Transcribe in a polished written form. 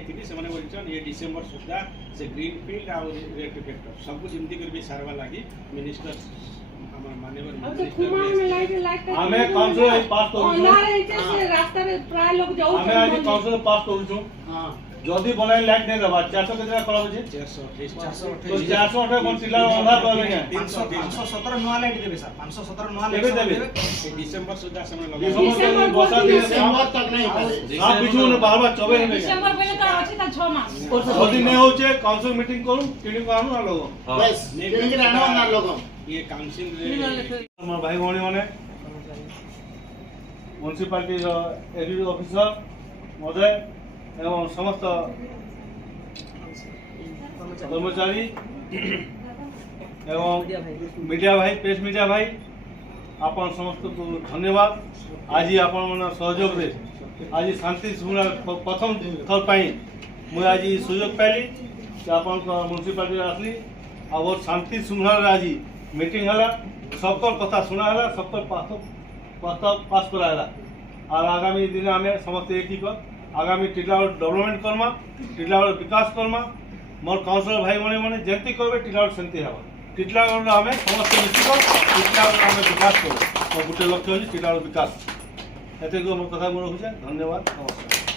ଯାଇଥିଲି ସେମାନେ ବୋଲଛନ୍ ଏ ଡିସେମ୍ବର ସୁଦ୍ଧା ସେ ଗ୍ରୀନ୍ ଫିଲ୍ଡ ଆଉ ରେକ୍ଟିଫିକେଟର ସବୁ ଯେମିତି କରି ବି ସାରବା ଲାଗି ମିନିଷ୍ଟର ଆମର ମାନ୍ୟବର ଆମେ କାଉନ୍ସିଲ ପାସ୍ କରୁଛୁ ରାସ୍ତାରେ ପ୍ରାୟ ଲୋକ ଆମେ ଆଜି ଯାଉଛନ୍ତି କାଉନ୍ସିଲ ପାସ୍ କରୁଛୁ ହଁ ଯଦି ବନାଇ ଲାଇଟ୍ ନେଇ ଦେବା 400 କେତେ କରାଉଛି 428 କୋଟି ଥିଲା ଅନ୍ଧାର କହିଲେ ନା 517 ନୂଆ ଲାଇଟ୍ ଦେବେ ସାର୍ 517 ନୂଆ କେବେ ଦେବେ ଏ ଡିସେମ୍ବର ସୁଦ୍ଧା ସେମାନେ ଡିସେମ୍ବର ବର୍ଷା ଦିନେ ସାପ ବିଛୁ ने बार बार चौबे ने डिसेंबर पहले तो अछि ता 6 मास ଯଦି ନେ होचे काउंसिल मीटिंग करू किणी को आनु लोग बस किनके राणो ना लोग ये काउंसिल हमर भाई भौणी माने म्युनिसिपालिटी रो एडीडी ऑफिसर महोदय एवं समस्त कर्मचारी एवं मीडिया भाई प्रेस मीडिया भाई आपण समस्त को धन्यवाद आज आपण मन सहयोग रे आज शांति सुना प्रथम थर पाई मुझे आज सुयोग पाइली कि आपण म्युनिसिपालिटी आसली और शांति सुनार आज मीटिंग हला सबकर कथा सुना हला सबकर प्रस्ताव पास कराला और आगामी दिन में समस्त एक ही कर आगामी टिटलागढ़ डेवलपमेंट करमा टिटलागढ़ विकास करमा मोर काउंसिलर भाई मैंने जयंती करबे टिटलागढ़ सेमती हेबा टिटलागढ़ आम समस्त मिशिक टिटलागढ़ आम विकास करूँ गोटे लक्ष्य होगी टिटलागढ़ विकास एत मोर कथा रखुचे धन्यवाद नमस्कार।